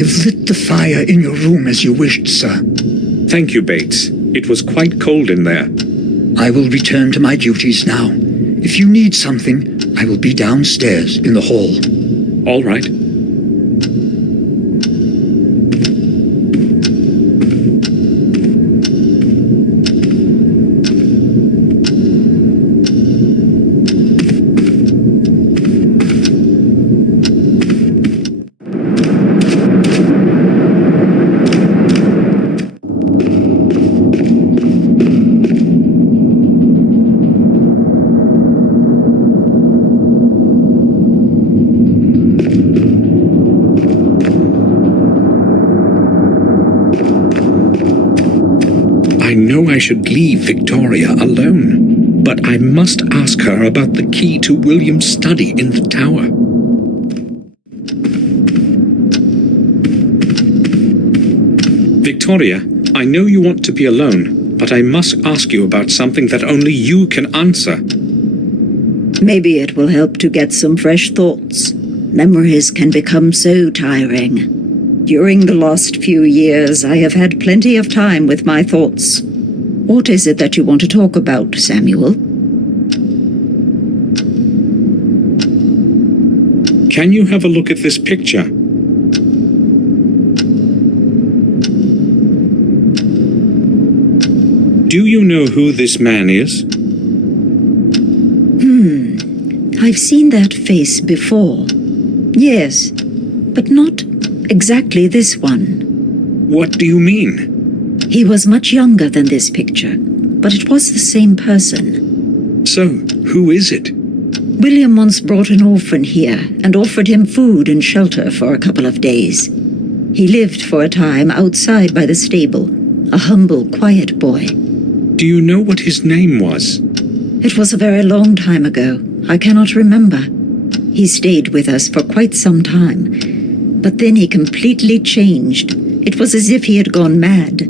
have lit the fire in your room as you wished, sir. Thank you, Bates. It was quite cold in there. I will return to my duties now. If you need something, I will be downstairs in the hall. All right. I know I should leave Victoria alone, but I must ask her about the key to William's study in the tower. Victoria, I know you want to be alone, but I must ask you about something that only you can answer. Maybe it will help to get some fresh thoughts. Memories can become so tiring. During the last few years, I have had plenty of time with my thoughts. What is it that you want to talk about, Samuel? Can you have a look at this picture? Do you know who this man is? I've seen that face before. Yes, but not exactly this one. What do you mean? He was much younger than this picture, but it was the same person. So, who is it? William once brought an orphan here and offered him food and shelter for a couple of days. He lived for a time outside by the stable, a humble, quiet boy. Do you know what his name was? It was a very long time ago. I cannot remember. He stayed with us for quite some time, but then he completely changed. It was as if he had gone mad.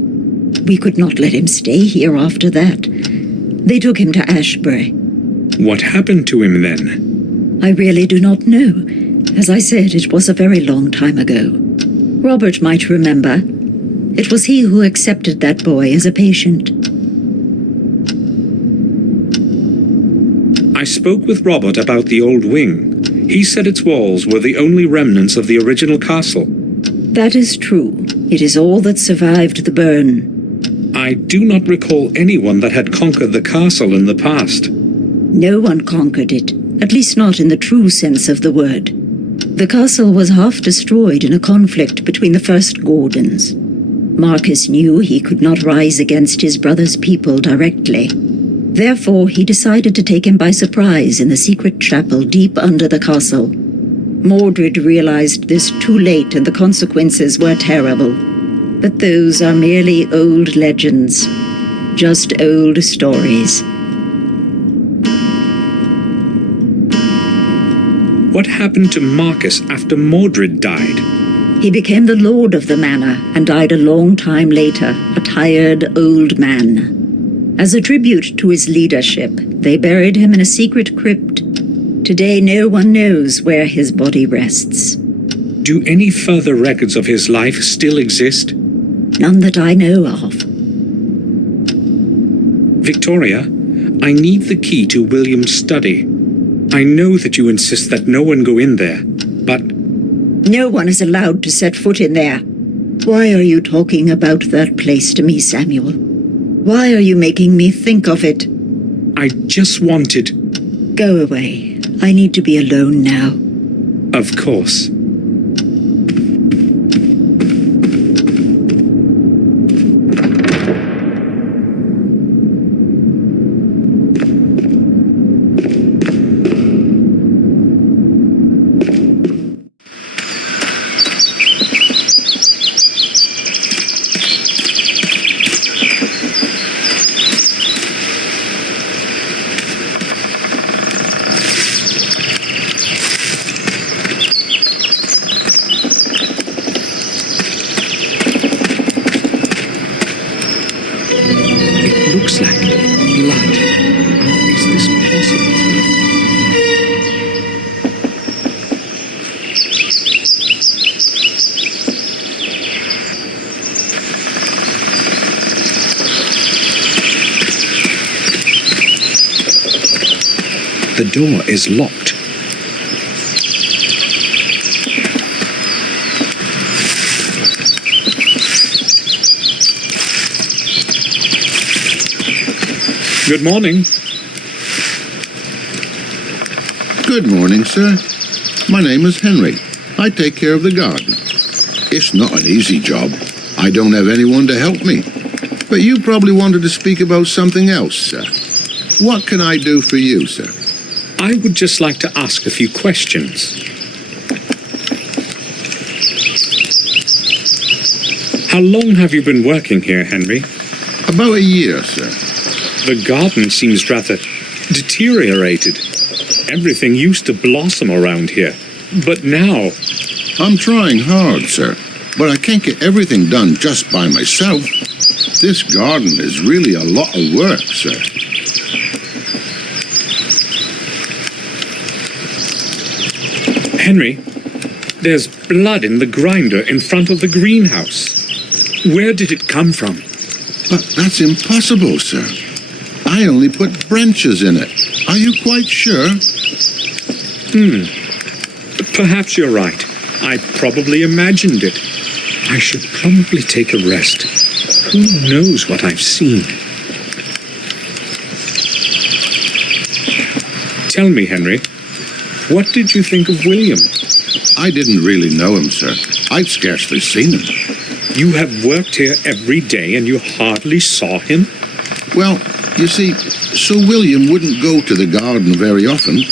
We could not let him stay here after that. They took him to Ashbury. What happened to him then? I really do not know. As I said, it was a very long time ago. Robert might remember. It was he who accepted that boy as a patient. I spoke with Robert about the old wing. He said its walls were the only remnants of the original castle. That is true. It is all that survived the burn. I do not recall anyone that had conquered the castle in the past. No one conquered it, at least not in the true sense of the word. The castle was half destroyed in a conflict between the first Gordons. Marcus knew he could not rise against his brother's people directly. Therefore, he decided to take him by surprise in the secret chapel deep under the castle. Mordred realized this too late, and the consequences were terrible. But those are merely old legends, just old stories. What happened to Marcus after Mordred died? He became the lord of the manor and died a long time later, a tired old man. As a tribute to his leadership, they buried him in a secret crypt. Today, no one knows where his body rests. Do any further records of his life still exist? None that I know of. Victoria, I need the key to William's study. I know that you insist that no one go in there, but... No one is allowed to set foot in there. Why are you talking about that place to me, Samuel? Why are you making me think of it? I just wanted... Go away. I need to be alone now. Of course. door is locked. Good morning. Good morning, sir. My name is Henry. I take care of the garden. It's not an easy job. I don't have anyone to help me. But you probably wanted to speak about something else, sir. What can I do for you, sir? I would just like to ask a few questions. How long have you been working here, Henry? About a year, sir. The garden seems rather deteriorated. Everything used to blossom around here, but now... I'm trying hard, sir, but I can't get everything done just by myself. This garden is really a lot of work, sir. Henry, there's blood in the grinder in front of the greenhouse. Where did it come from? But that's impossible, sir. I only put branches in it. Are you quite sure? Perhaps you're right. I probably imagined it. I should probably take a rest. Who knows what I've seen? Tell me, Henry, what did you think of William? I didn't really know him, sir. I'd scarcely seen him. You have worked here every day and you hardly saw him? Well, you see, Sir William wouldn't go to the garden very often,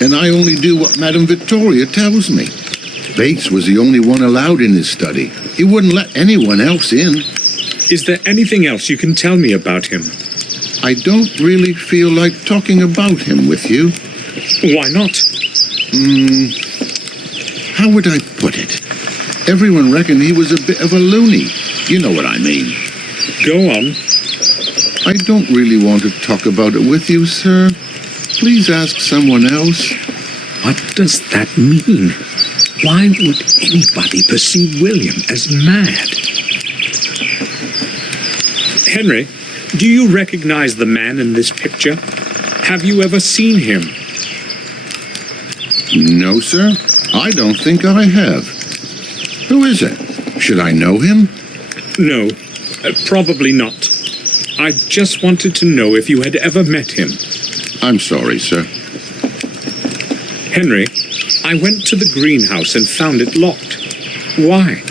and I only do what Madame Victoria tells me. Bates was the only one allowed in his study. He wouldn't let anyone else in. Is there anything else you can tell me about him? I don't really feel like talking about him with you. Why not? How would I put it? Everyone reckoned he was a bit of a loony. You know what I mean. Go on. I don't really want to talk about it with you, sir. Please ask someone else. What does that mean? Why would anybody perceive William as mad? Henry, do you recognize the man in this picture? Have you ever seen him? No, sir. I don't think I have. Who is it? Should I know him? No, probably not. I just wanted to know if you had ever met him. I'm sorry, sir. Henry, I went to the greenhouse and found it locked. Why?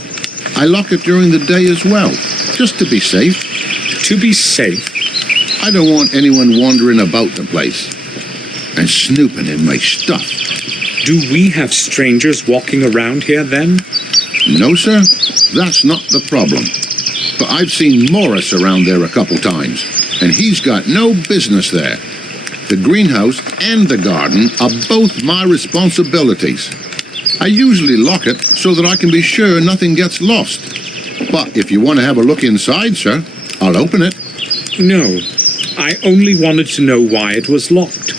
I lock it during the day as well, just to be safe. To be safe? I don't want anyone wandering about the place and snooping in my stuff. Do we have strangers walking around here then? No, sir. That's not the problem. But I've seen Morris around there a couple times, and he's got no business there. The greenhouse and the garden are both my responsibilities. I usually lock it so that I can be sure nothing gets lost. But if you want to have a look inside, sir, I'll open it. No, I only wanted to know why it was locked.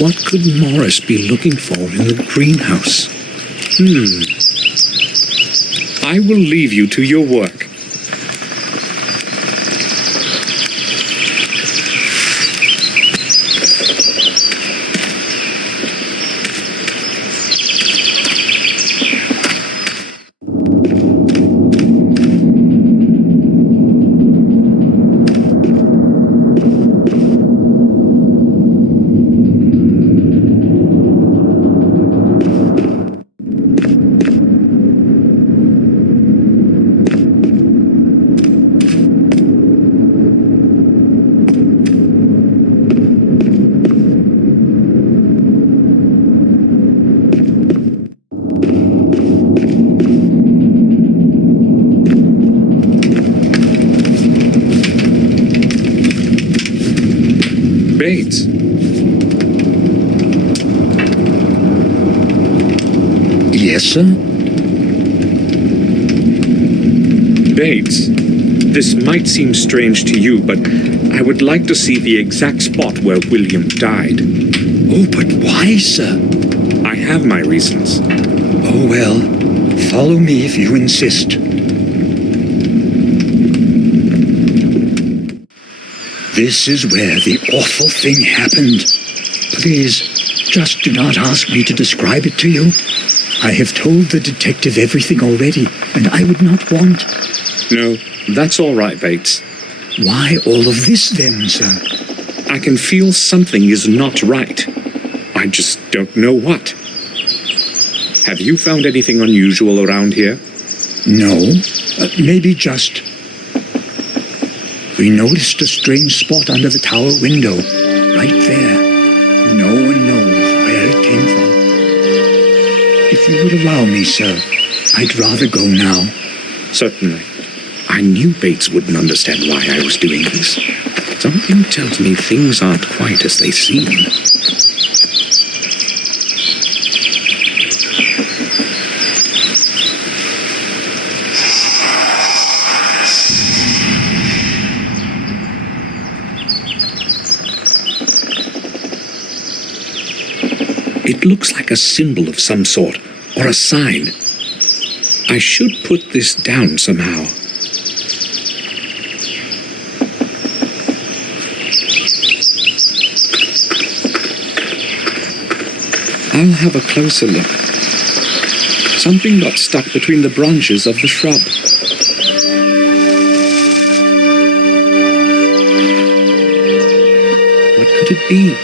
What could Morris be looking for in the greenhouse? I will leave you to your work. Bates. Yes, sir? Bates, this might seem strange to you, but I would like to see the exact spot where William died. Oh, but why, sir? I have my reasons. Oh, well, follow me if you insist. This is where the awful thing happened. Please, just do not ask me to describe it to you. I have told the detective everything already, and I would not want... No, that's all right, Bates. Why all of this then, sir? I can feel something is not right. I just don't know what. Have you found anything unusual around here? No, maybe just... We noticed a strange spot under the tower window, right there. No one knows where it came from. If you would allow me, sir, I'd rather go now. Certainly. I knew Bates wouldn't understand why I was doing this. Something tells me things aren't quite as they seem. It looks like a symbol of some sort, or a sign. I should put this down somehow. I'll have a closer look. Something got stuck between the branches of the shrub. What could it be?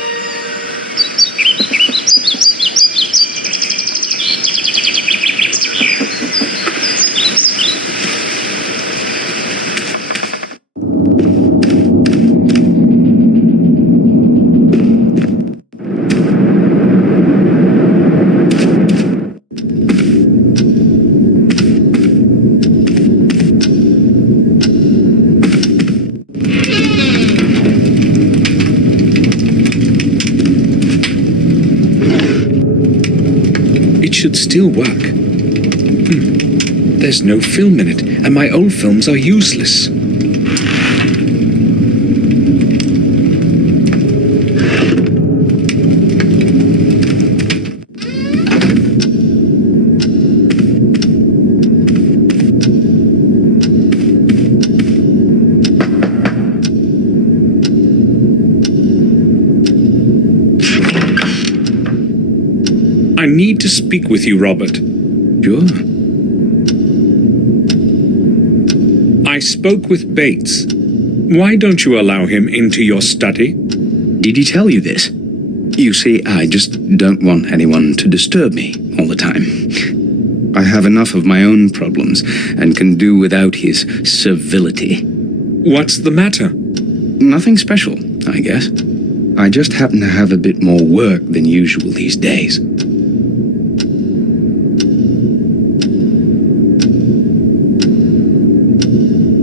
Should still work. There's no film in it, and my old films are useless. I need to speak with you, Robert. Sure. I spoke with Bates. Why don't you allow him into your study? Did he tell you this? You see, I just don't want anyone to disturb me all the time. I have enough of my own problems and can do without his servility. What's the matter? Nothing special, I guess. I just happen to have a bit more work than usual these days.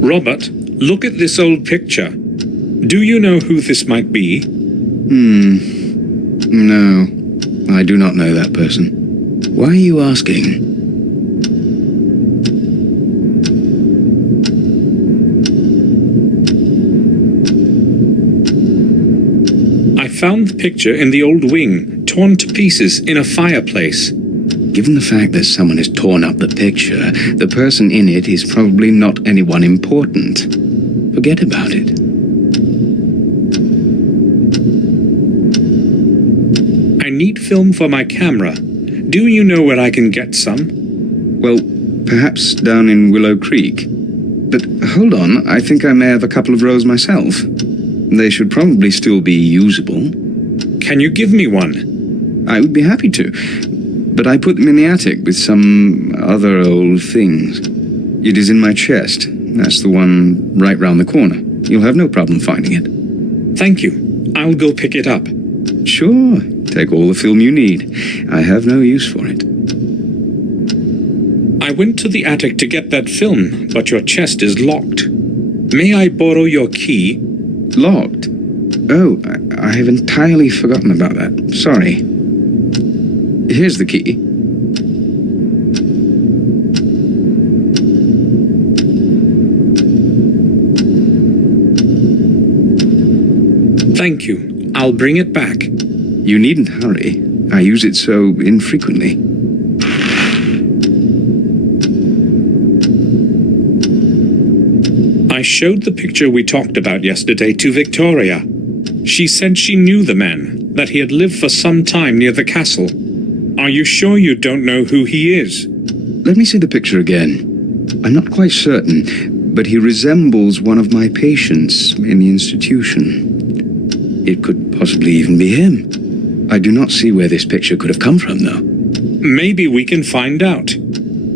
Robert, look at this old picture. Do you know who this might be? No, I do not know that person. Why are you asking? I found the picture in the old wing, torn to pieces in a fireplace. Given the fact that someone has torn up the picture, the person in it is probably not anyone important. Forget about it. I need film for my camera. Do you know where I can get some? Well, perhaps down in Willow Creek. But hold on, I think I may have a couple of rolls myself. They should probably still be usable. Can you give me one? I would be happy to. But I put them in the attic with some other old things. It is in my chest. That's the one right round the corner. You'll have no problem finding it. Thank you. I'll go pick it up. Sure. Take all the film you need. I have no use for it. I went to the attic to get that film, but your chest is locked. May I borrow your key? Locked? Oh, I have entirely forgotten about that. Sorry. Here's the key. Thank you. I'll bring it back. You needn't hurry. I use it so infrequently. I showed the picture we talked about yesterday to Victoria. She said she knew the man, that he had lived for some time near the castle. Are you sure you don't know who he is? Let me see the picture again. I'm not quite certain, but he resembles one of my patients in the institution. It could possibly even be him. I do not see where this picture could have come from, though. Maybe we can find out.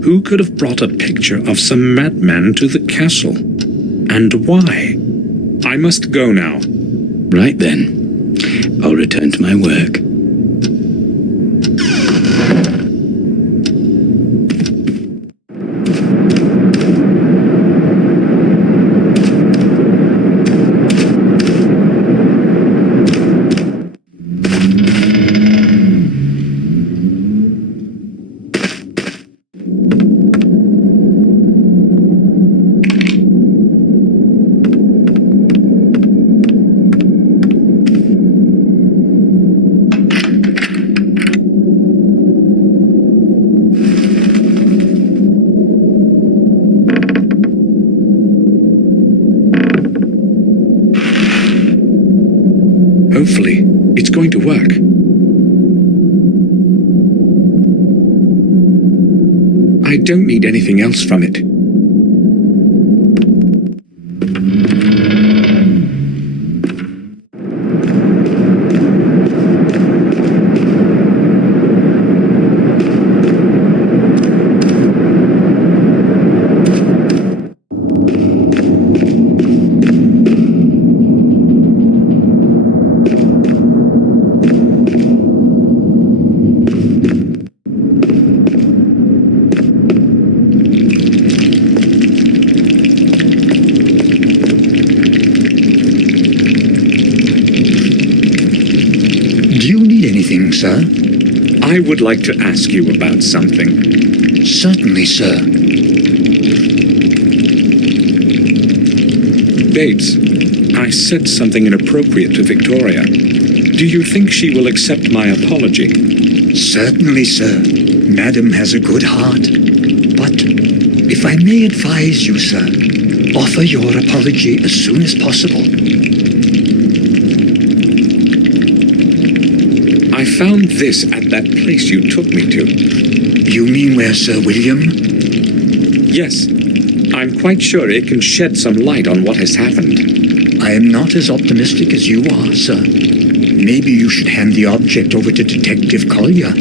Who could have brought a picture of some madman to the castle? And why? I must go now. Right then. I'll return to my work. Hopefully, it's going to work. I don't need anything else from it. Sir? I would like to ask you about something. Certainly, sir. Bates, I said something inappropriate to Victoria. Do you think she will accept my apology? Certainly, sir. Madam has a good heart. But, if I may advise you, sir, offer your apology as soon as possible. I found this at that place you took me to. You mean where Sir William? Yes. I'm quite sure it can shed some light on what has happened. I am not as optimistic as you are, sir. Maybe you should hand the object over to Detective Collier.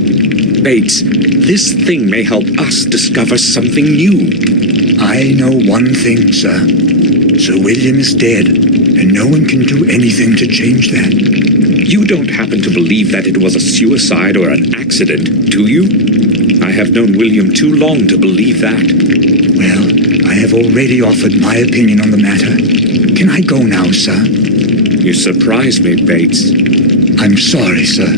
Bates, this thing may help us discover something new. I know one thing, sir. Sir William is dead, and no one can do anything to change that. You don't happen to believe that it was a suicide or an accident, do you? I have known William too long to believe that. Well, I have already offered my opinion on the matter. Can I go now, sir? You surprise me, Bates. I'm sorry, sir.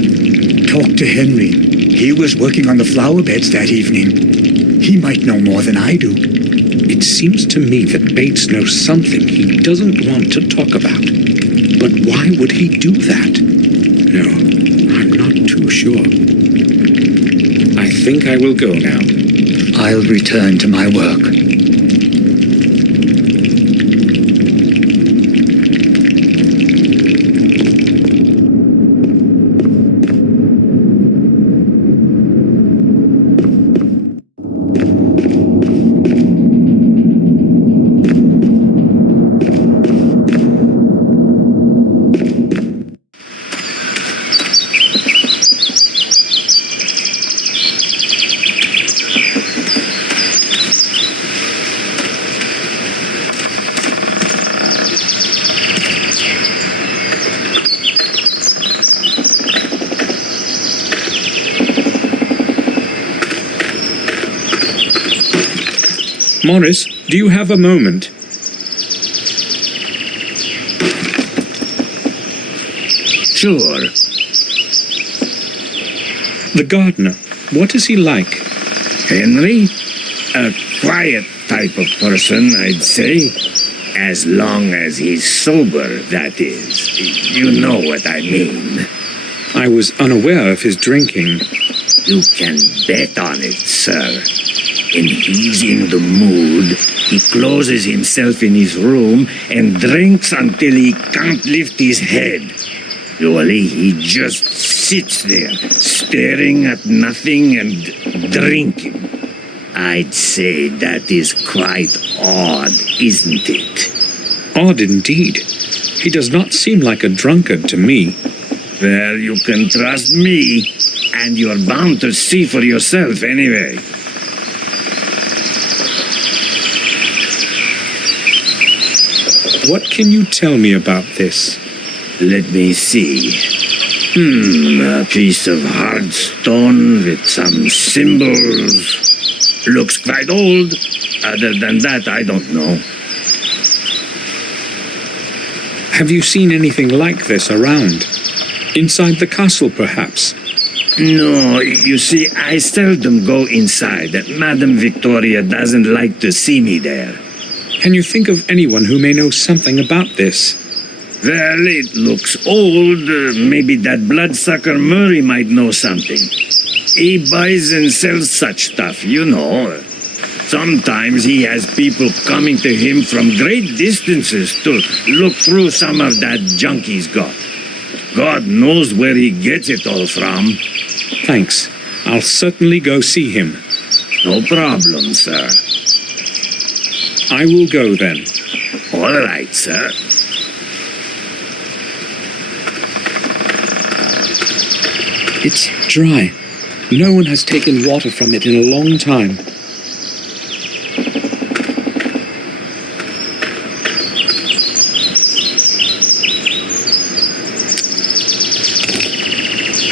Talk to Henry. He was working on the flower beds that evening. He might know more than I do. It seems to me that Bates knows something he doesn't want to talk about. But why would he do that? No, I'm not too sure. I think I will go now. I'll return to my work. Morris, do you have a moment? Sure. The gardener, what is he like? Henry? A quiet type of person, I'd say. As long as he's sober, that is. You know what I mean. I was unaware of his drinking. You can bet on it, sir. When he's in the mood, he closes himself in his room and drinks until he can't lift his head. Usually he just sits there, staring at nothing and drinking. I'd say that is quite odd, isn't it? Odd indeed. He does not seem like a drunkard to me. Well, you can trust me, and you're bound to see for yourself anyway. What can you tell me about this? Let me see. A piece of hard stone with some symbols. Looks quite old. Other than that, I don't know. Have you seen anything like this around? Inside the castle, perhaps? No, you see, I seldom go inside. Madame Victoria doesn't like to see me there. Can you think of anyone who may know something about this? Well, it looks old. Maybe that bloodsucker Murray might know something. He buys and sells such stuff, you know. Sometimes he has people coming to him from great distances to look through some of that junk he's got. God knows where he gets it all from. Thanks. I'll certainly go see him. No problem, sir. I will go then. All right, sir. It's dry. No one has taken water from it in a long time.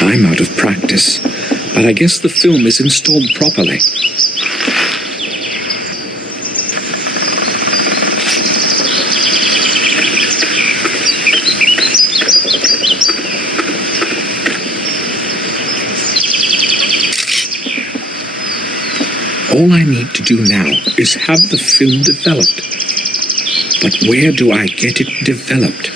I'm out of practice, but I guess the film is installed properly. All I need to do now is have the film developed. But where do I get it developed?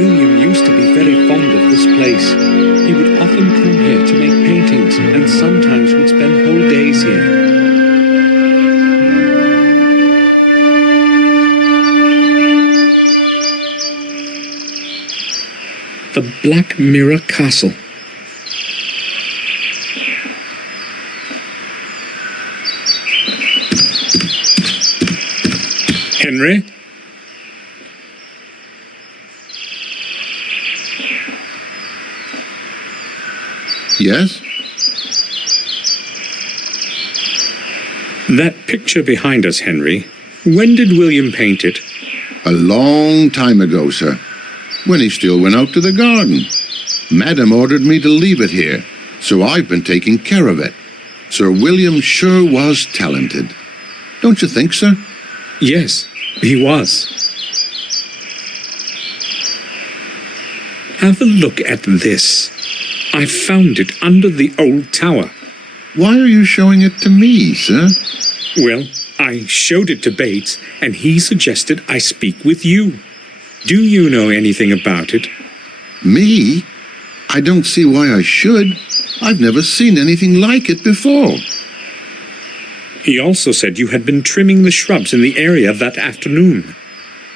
William used to be very fond of this place. He would often come here to make paintings and sometimes would spend whole days here. The Black Mirror Castle. Henry? Yes? That picture behind us, Henry. When did William paint it? A long time ago, sir. When he still went out to the garden. Madam ordered me to leave it here, so I've been taking care of it. Sir William sure was talented. Don't you think, sir? Yes, he was. Have a look at this. I found it under the old tower. Why are you showing it to me, sir? Well, I showed it to Bates, and he suggested I speak with you. Do you know anything about it? Me? I don't see why I should. I've never seen anything like it before. He also said you had been trimming the shrubs in the area that afternoon.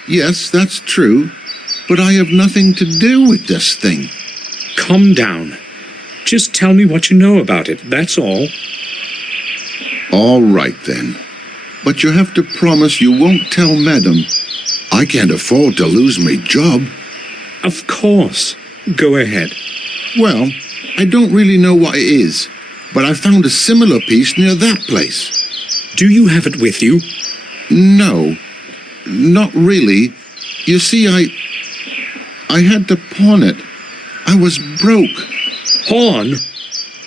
Yes, that's true. But I have nothing to do with this thing. Calm down. Just tell me what you know about it, that's all. All right, then. But you have to promise you won't tell Madam. I can't afford to lose my job. Of course. Go ahead. Well, I don't really know what it is, but I found a similar piece near that place. Do you have it with you? No, not really. You see, I had to pawn it. I was broke. Pawn?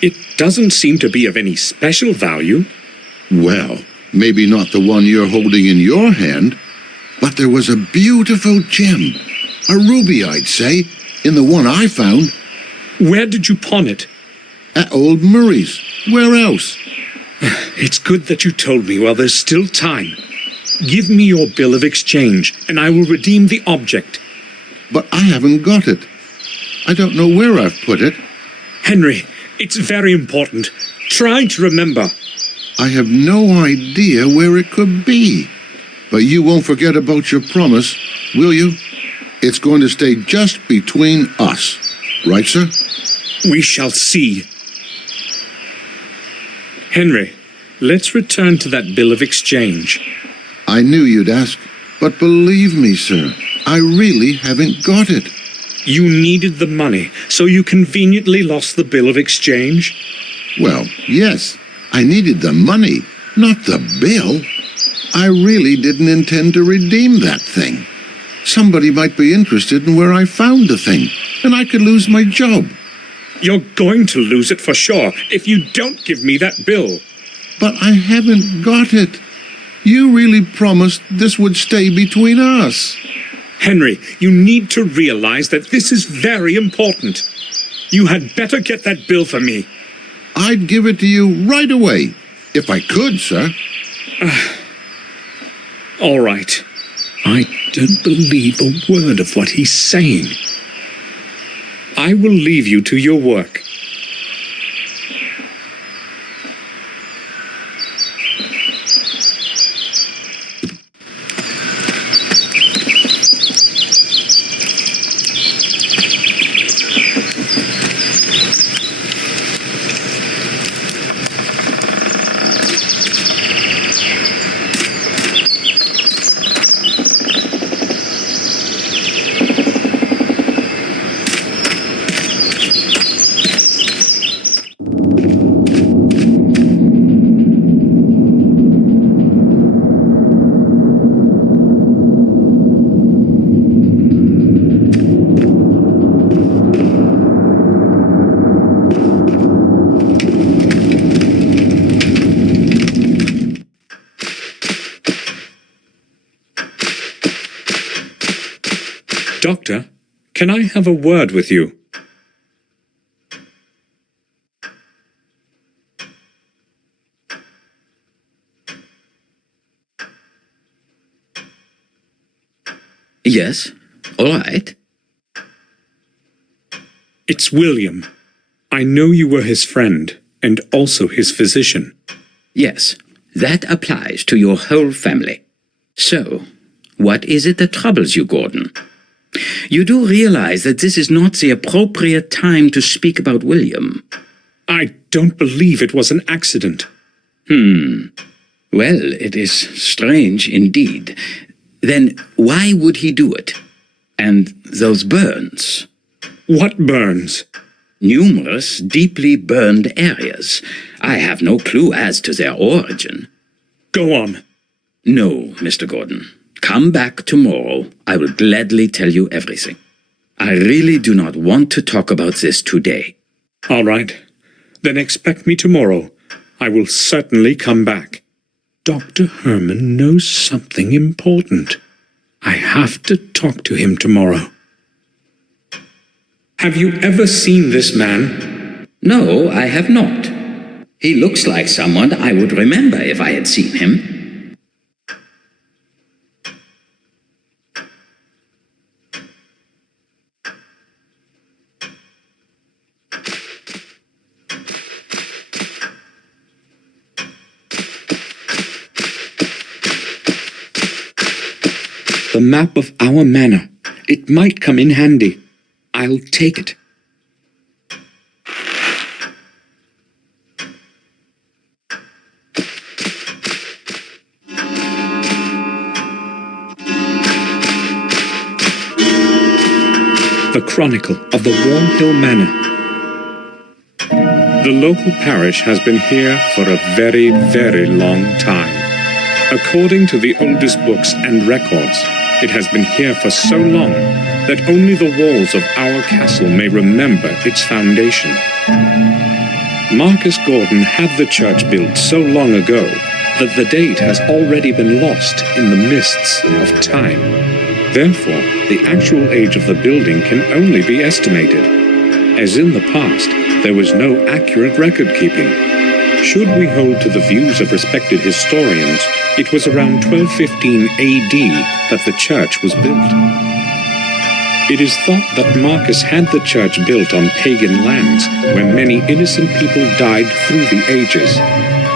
It doesn't seem to be of any special value. Well, maybe not the one you're holding in your hand, but there was a beautiful gem. A ruby, I'd say, in the one I found. Where did you pawn it? At old Murray's. Where else? It's good that you told me while there's still time. Give me your bill of exchange, and I will redeem the object. But I haven't got it. I don't know where I've put it. Henry, it's very important. Try to remember. I have no idea where it could be. But you won't forget about your promise, will you? It's going to stay just between us. Right, sir? We shall see. Henry, let's return to that bill of exchange. I knew you'd ask, but believe me, sir, I really haven't got it. You needed the money, so you conveniently lost the bill of exchange? Well, yes, I needed the money, not the bill. I really didn't intend to redeem that thing. Somebody might be interested in where I found the thing, and I could lose my job. You're going to lose it for sure if you don't give me that bill. But I haven't got it. You really promised this would stay between us. Henry, you need to realize that this is very important. You had better get that bill for me. I'd give it to you right away, if I could, sir. All right. I don't believe a word of what he's saying. I will leave you to your work. Doctor, can I have a word with you? Yes, all right. It's William. I know you were his friend, and also his physician. Yes, that applies to your whole family. So, what is it that troubles you, Gordon? You do realize that this is not the appropriate time to speak about William. I don't believe it was an accident. Well, it is strange indeed. Then why would he do it? And those burns? What burns? Numerous deeply burned areas. I have no clue as to their origin. Go on. No, Mr. Gordon. Come back tomorrow. I will gladly tell you everything. I really do not want to talk about this today. All right. Then expect me tomorrow. I will certainly come back. Dr. Herman knows something important. I have to talk to him tomorrow. Have you ever seen this man? No, I have not. He looks like someone I would remember if I had seen him. The map of our manor. It might come in handy. I'll take it. The Chronicle of the Warm Hill Manor. The local parish has been here for a very, very long time. According to the oldest books and records, it has been here for so long that only the walls of our castle may remember its foundation. Marcus Gordon had the church built so long ago that the date has already been lost in the mists of time. Therefore, the actual age of the building can only be estimated. As in the past, there was no accurate record keeping. Should we hold to the views of respected historians, it was around 1215 AD that the church was built. It is thought that Marcus had the church built on pagan lands where many innocent people died through the ages.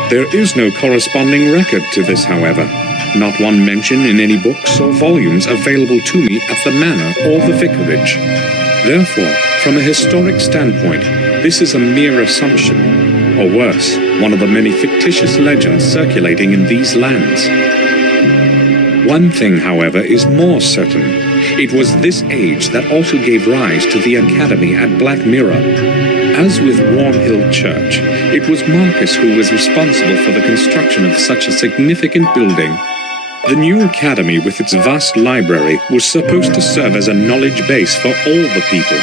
There is no corresponding record to this, however. Not one mention in any books or volumes available to me at the manor or the vicarage. Therefore, from a historic standpoint, this is a mere assumption, or worse, one of the many fictitious legends circulating in these lands. One thing, however, is more certain. It was this age that also gave rise to the academy at Black Mirror. As with Warm Hill Church, it was Marcus who was responsible for the construction of such a significant building. The new academy, with its vast library, was supposed to serve as a knowledge base for all the people.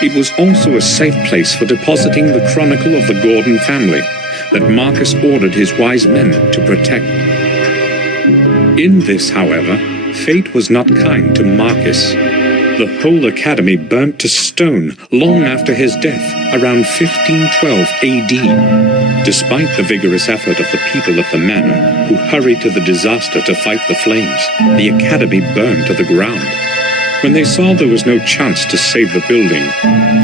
It was also a safe place for depositing the chronicle of the Gordon family that Marcus ordered his wise men to protect. In this, however, fate was not kind to Marcus. The whole academy burnt to stone long after his death, around 1512 AD. Despite the vigorous effort of the people of the manor, who hurried to the disaster to fight the flames, the academy burned to the ground. When they saw there was no chance to save the building,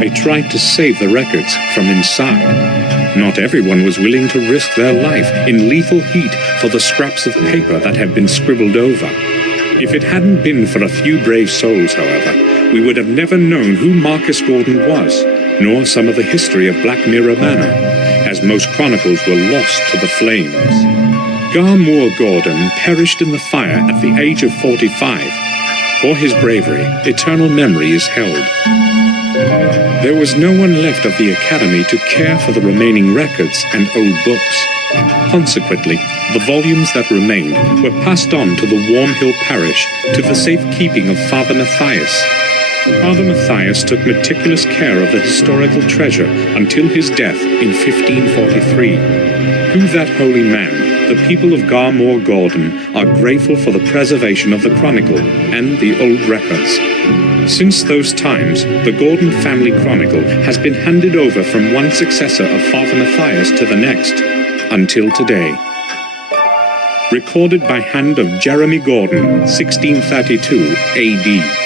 they tried to save the records from inside. Not everyone was willing to risk their life in lethal heat for the scraps of paper that had been scribbled over. If it hadn't been for a few brave souls, however, we would have never known who Marcus Gordon was, nor some of the history of Black Mirror Manor, as most chronicles were lost to the flames. Garmoor Gordon perished in the fire at the age of 45. For his bravery, eternal memory is held. There was no one left of the academy to care for the remaining records and old books. Consequently, the volumes that remained were passed on to the Warm Hill parish to the safekeeping of Father Matthias. Father Matthias took meticulous care of the historical treasure until his death in 1543. To that holy man, the people of Garmoor Gordon are grateful for the preservation of the chronicle and the old records. Since those times, the Gordon family chronicle has been handed over from one successor of Father Matthias to the next, until today. Recorded by hand of Jeremy Gordon, 1632 AD.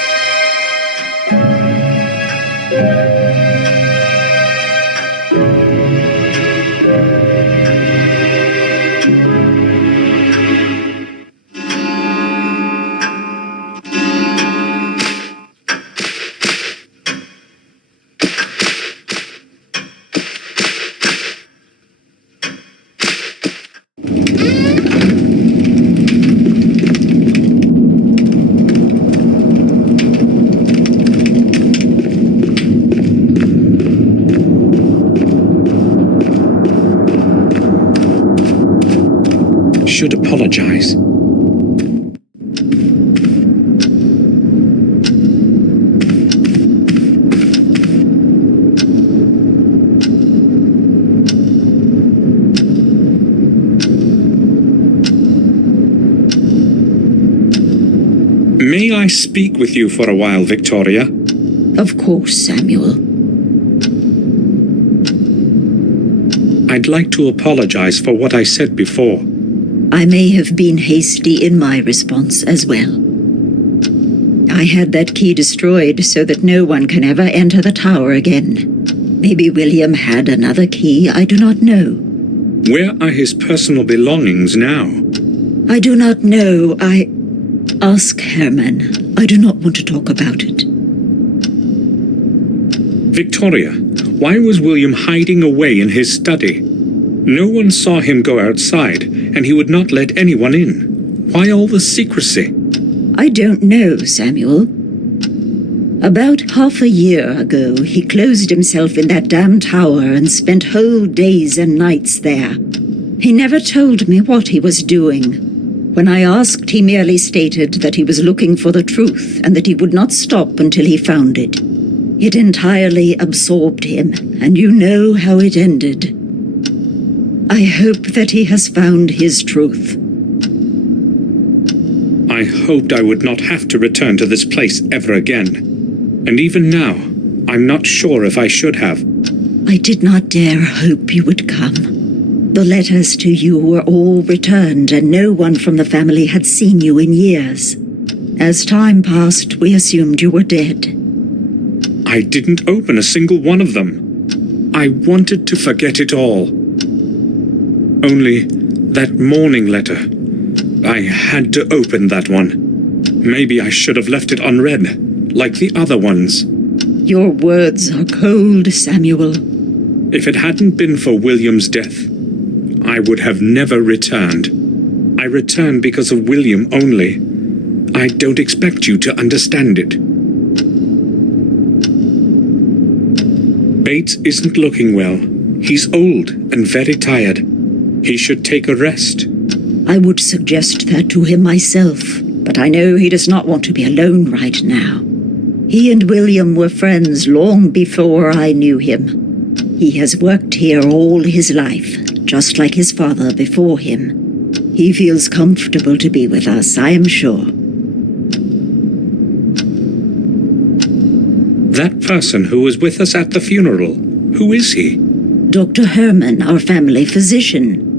Should apologize. May I speak with you for a while, Victoria? Of course, Samuel. I'd like to apologize for what I said before. I may have been hasty in my response as well. I had that key destroyed so that no one can ever enter the tower again. Maybe William had another key, I do not know. Where are his personal belongings now? I do not know. Ask Herman. I do not want to talk about it. Victoria, why was William hiding away in his study? No one saw him go outside, and he would not let anyone in. Why all the secrecy? I don't know, Samuel. About half a year ago, he closed himself in that damn tower and spent whole days and nights there. He never told me what he was doing. When I asked, he merely stated that he was looking for the truth and that he would not stop until he found it. It entirely absorbed him, and you know how it ended. I hope that he has found his truth. I hoped I would not have to return to this place ever again. And even now, I'm not sure if I should have. I did not dare hope you would come. The letters to you were all returned, and no one from the family had seen you in years. As time passed, we assumed you were dead. I didn't open a single one of them. I wanted to forget it all. Only that morning letter. I had to open that one. Maybe I should have left it unread, like the other ones. Your words are cold, Samuel. If it hadn't been for William's death, I would have never returned. I returned because of William only. I don't expect you to understand it. Bates isn't looking well. He's old and very tired. He should take a rest. I would suggest that to him myself, but I know he does not want to be alone right now. He and William were friends long before I knew him. He has worked here all his life, just like his father before him. He feels comfortable to be with us, I am sure. That person who was with us at the funeral, who is he? Dr. Herman, our family physician.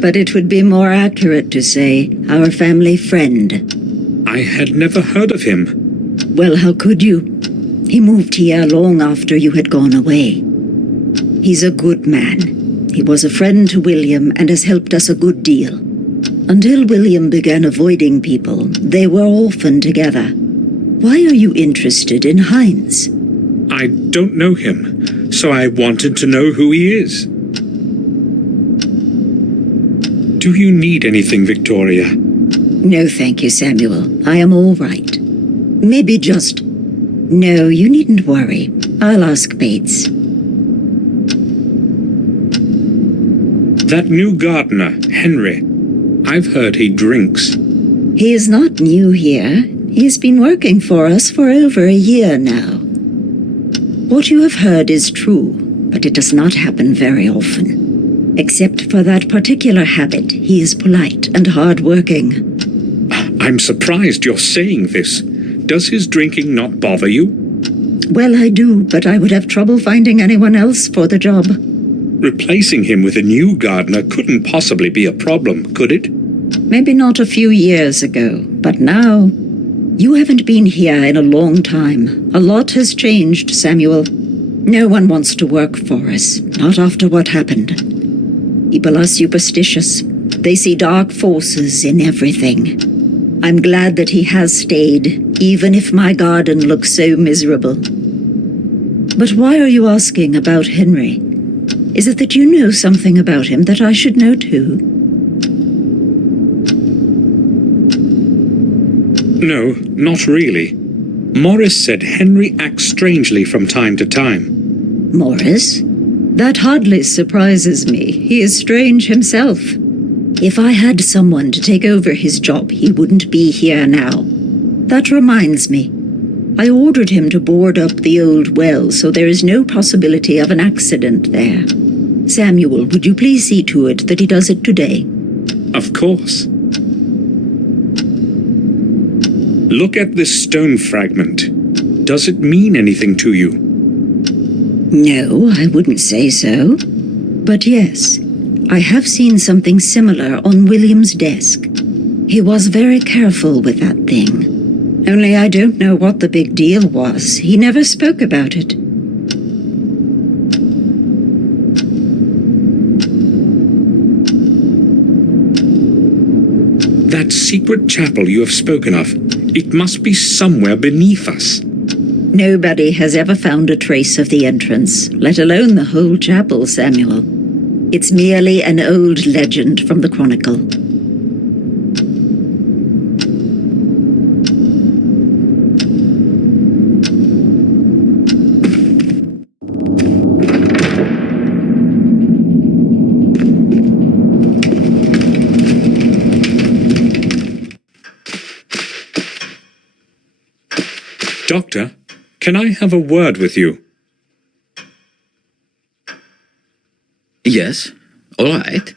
But it would be more accurate to say our family friend. I had never heard of him. Well, how could you? He moved here long after you had gone away. He's a good man. He was a friend to William and has helped us a good deal. Until William began avoiding people, they were often together. Why are you interested in Heinz? I don't know him, so I wanted to know who he is. Do you need anything, Victoria? No, thank you, Samuel. I am all right. Maybe just... No, you needn't worry. I'll ask Bates. That new gardener, Henry. I've heard he drinks. He is not new here. He has been working for us for over a year now. What you have heard is true, but it does not happen very often. Except for that particular habit, he is polite and hard-working. I'm surprised you're saying this. Does his drinking not bother you? Well, I do, but I would have trouble finding anyone else for the job. Replacing him with a new gardener couldn't possibly be a problem, could it? Maybe not a few years ago, but now... You haven't been here in a long time. A lot has changed, Samuel. No one wants to work for us, not after what happened. People are superstitious. They see dark forces in everything. I'm glad that he has stayed, even if my garden looks so miserable. But why are you asking about Henry? Is it that you know something about him that I should know too? No, not really. Morris said Henry acts strangely from time to time. Morris? That hardly surprises me. He is strange himself. If I had someone to take over his job, he wouldn't be here now. That reminds me. I ordered him to board up the old well, so there is no possibility of an accident there. Samuel, would you please see to it that he does it today? Of course. Look at this stone fragment. Does it mean anything to you? No, I wouldn't say so. But yes, I have seen something similar on William's desk. He was very careful with that thing. Only I don't know what the big deal was. He never spoke about it. That secret chapel you have spoken of, it must be somewhere beneath us. Nobody has ever found a trace of the entrance, let alone the whole chapel, Samuel. It's merely an old legend from the Chronicle. Doctor, can I have a word with you? Yes, all right.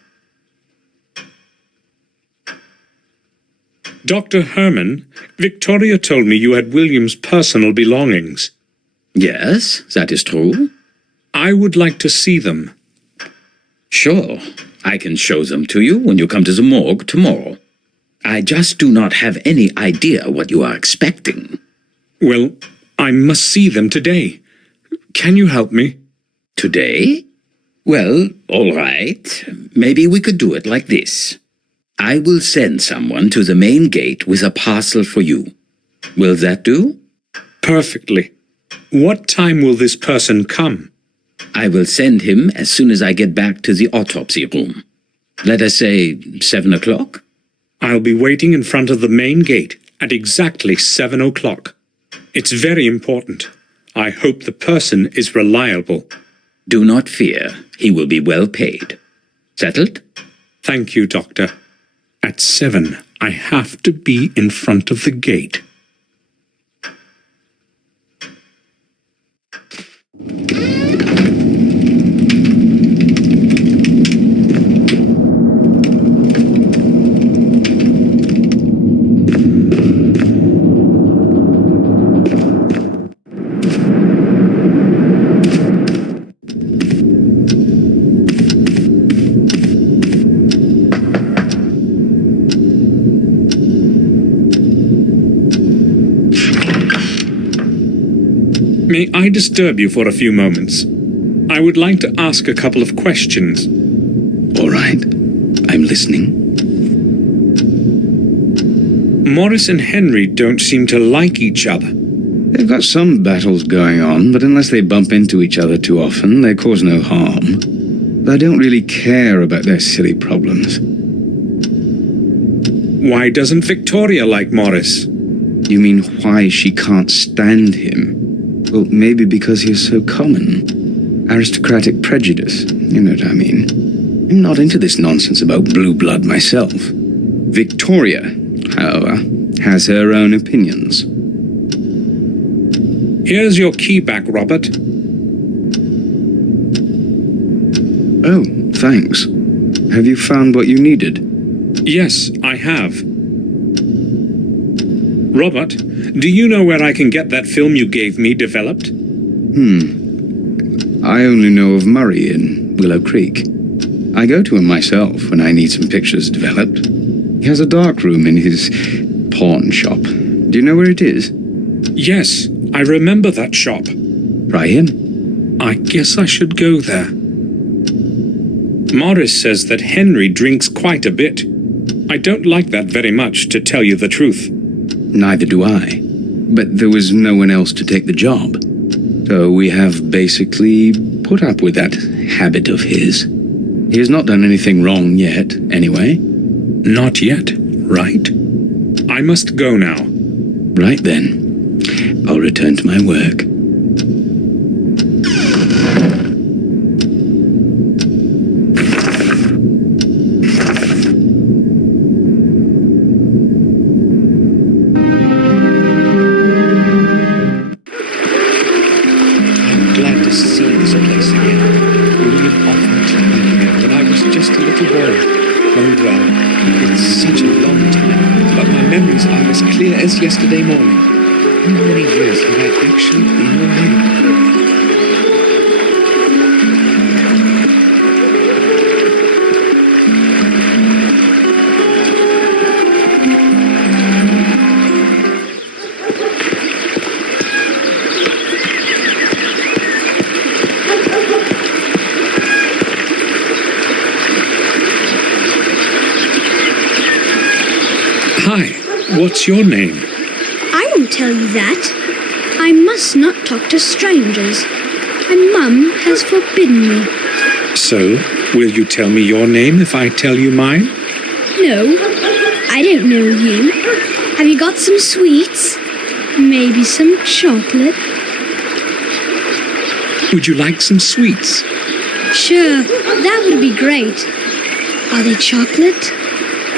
Dr. Herman, Victoria told me you had William's personal belongings. Yes, that is true. I would like to see them. Sure, I can show them to you when you come to the morgue tomorrow. I just do not have any idea what you are expecting. Well, I must see them today. Can you help me? Today? Well, all right. Maybe we could do it like this. I will send someone to the main gate with a parcel for you. Will that do? Perfectly. What time will this person come? I will send him as soon as I get back to the autopsy room. Let us say 7 o'clock? I'll be waiting in front of the main gate at exactly 7 o'clock. It's very important. I hope the person is reliable. Do not fear. He will be well paid. Settled? Thank you, Doctor. At 7, I have to be in front of the gate. May I disturb you for a few moments? I would like to ask a couple of questions. All right. I'm listening. Morris and Henry don't seem to like each other. They've got some battles going on, but unless they bump into each other too often, they cause no harm. I don't really care about their silly problems. Why doesn't Victoria like Morris? You mean why she can't stand him? Well, maybe because he is so common. Aristocratic prejudice, you know what I mean. I'm not into this nonsense about blue blood myself. Victoria, however, has her own opinions. Here's your key back, Robert. Oh, thanks. Have you found what you needed? Yes, I have. Robert, do you know where I can get that film you gave me developed? I only know of Murray in Willow Creek. I go to him myself when I need some pictures developed. He has a dark room in his pawn shop. Do you know where it is? Yes, I remember that shop. Try him. I guess I should go there. Morris says that Henry drinks quite a bit. I don't like that very much, to tell you the truth. Neither do I. But there was no one else to take the job. So we have basically put up with that habit of his. He has not done anything wrong yet, anyway. Not yet, right? I must go now. Right then. I'll return to my work. As yesterday morning. How many years had I actually been away? Hi, what's your name? I won't tell you that. I must not talk to strangers. My mum has forbidden me. So, will you tell me your name if I tell you mine? No, I don't know you. Have you got some sweets? Maybe some chocolate? Would you like some sweets? Sure, that would be great. Are they chocolate?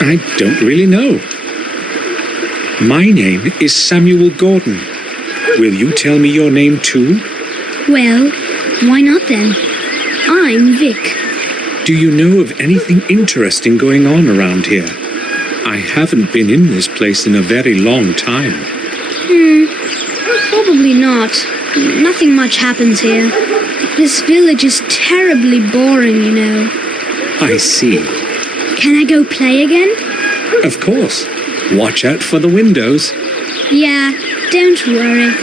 I don't really know. My name is Samuel Gordon. Will you tell me your name too? Well, why not then? I'm Vic. Do you know of anything interesting going on around here? I haven't been in this place in a very long time. Probably not. Nothing much happens here. This village is terribly boring, you know. I see. Can I go play again? Of course. Watch out for the windows. Yeah, don't worry.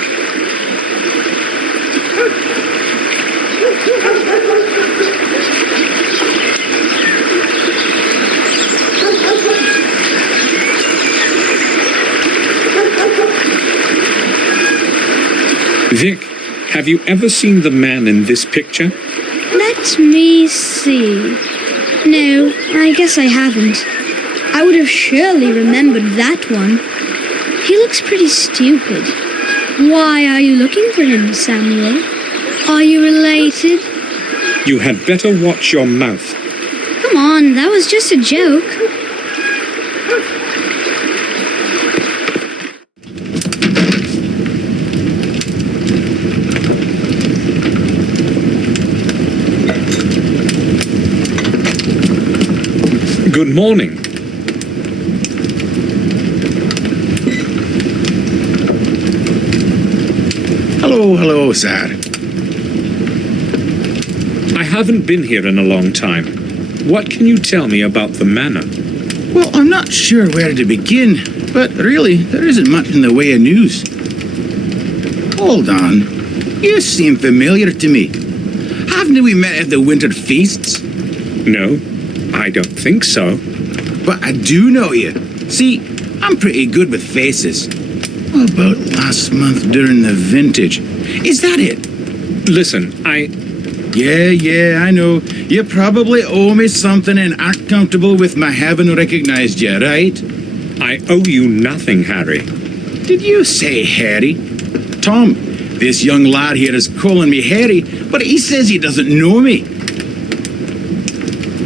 Vic, have you ever seen the man in this picture? Let me see. No, I guess I haven't. I would have surely remembered that one. He looks pretty stupid. Why are you looking for him, Samuel? Are you related? You had better watch your mouth. Come on, that was just a joke. Good morning. Hello, sir. I haven't been here in a long time. What can you tell me about the manor? Well, I'm not sure where to begin, but really, there isn't much in the way of news. Hold on. You seem familiar to me. Haven't we met at the winter feasts? No, I don't think so. But I do know you. See, I'm pretty good with faces. What about last month during the vintage? Is that it? Listen, Yeah, I know. You probably owe me something and aren't comfortable with my having recognized you, right? I owe you nothing, Harry. Did you say Harry? Tom, this young lad here is calling me Harry, but he says he doesn't know me.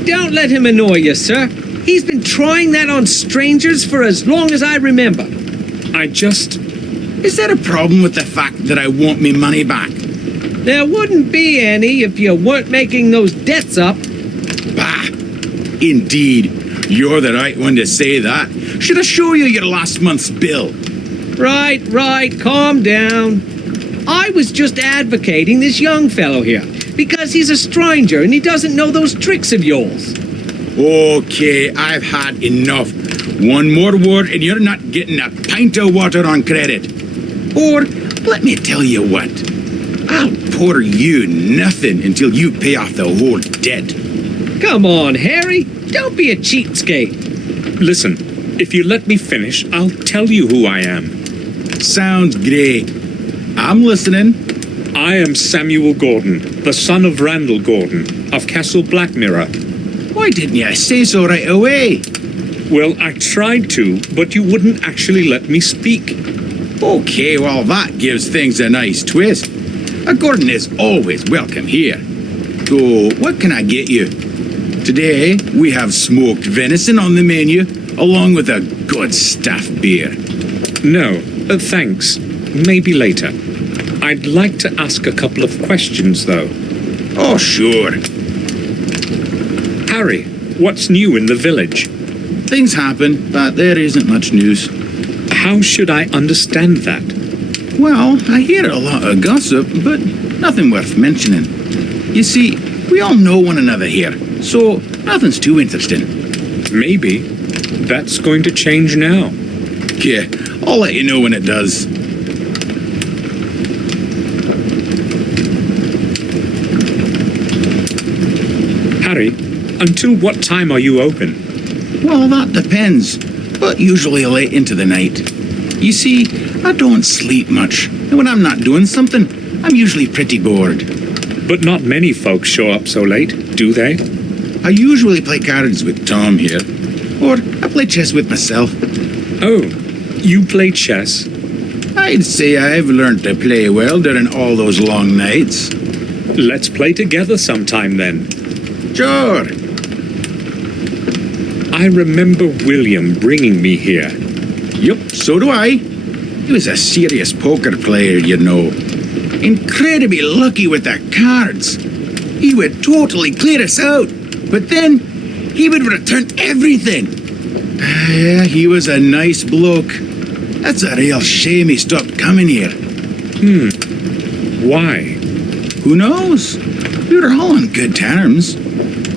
Don't let him annoy you, sir. He's been trying that on strangers for as long as I remember. Is there a problem with the fact that I want me money back? There wouldn't be any if you weren't making those debts up. Bah! Indeed, you're the right one to say that. Should I show you your last month's bill? Right, calm down. I was just advocating this young fellow here, because he's a stranger and he doesn't know those tricks of yours. Okay, I've had enough. One more word and you're not getting a pint of water on credit. Or, let me tell you what. I'll pour you nothing until you pay off the whole debt. Come on, Harry. Don't be a cheapskate. Listen, if you let me finish, I'll tell you who I am. Sounds great. I'm listening. I am Samuel Gordon, the son of Randall Gordon, of Castle Blackmirror. Why didn't you say so right away? Well, I tried to, but you wouldn't actually let me speak. Okay, well, that gives things a nice twist. A Gordon is always welcome here. So, what can I get you? Today, we have smoked venison on the menu, along with a good stuffed beer. No, thanks. Maybe later. I'd like to ask a couple of questions, though. Oh, sure. Harry, what's new in the village? Things happen, but there isn't much news. How should I understand that? Well, I hear a lot of gossip, but nothing worth mentioning. You see, we all know one another here, so nothing's too interesting. Maybe. That's going to change now. Yeah, I'll let you know when it does. Harry, until what time are you open? Well, that depends, but usually late into the night. You see, I don't sleep much, and when I'm not doing something, I'm usually pretty bored. But not many folks show up so late, do they? I usually play cards with Tom here, or I play chess with myself. Oh, you play chess? I'd say I've learned to play well during all those long nights. Let's play together sometime then. Sure. I remember William bringing me here. Yup, so do I. He was a serious poker player, you know. Incredibly lucky with the cards. He would totally clear us out, but then he would return everything. Yeah, he was a nice bloke. That's a real shame he stopped coming here. Why? Who knows? We were all on good terms.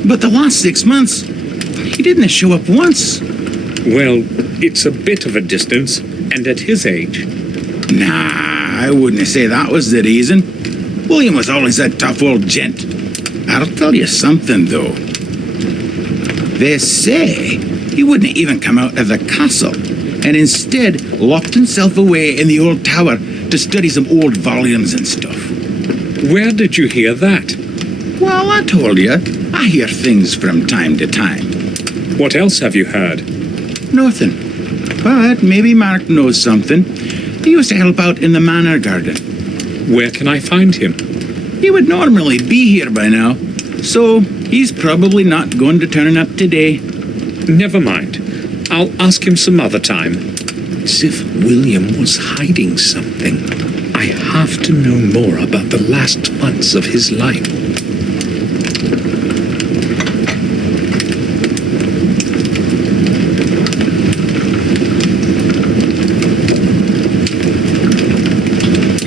But the last 6 months, he didn't show up once. Well, it's a bit of a distance, and at his age. Nah, I wouldn't say that was the reason. William was always a tough old gent. I'll tell you something, though. They say he wouldn't even come out of the castle, and instead locked himself away in the old tower to study some old volumes and stuff. Where did you hear that? Well, I told you, I hear things from time to time. What else have you heard? Nothing. But maybe Mark knows something. He used to help out in the manor garden. Where can I find him? He would normally be here by now, so he's probably not going to turn up today. Never mind. I'll ask him some other time. As if William was hiding something. I have to know more about the last months of his life.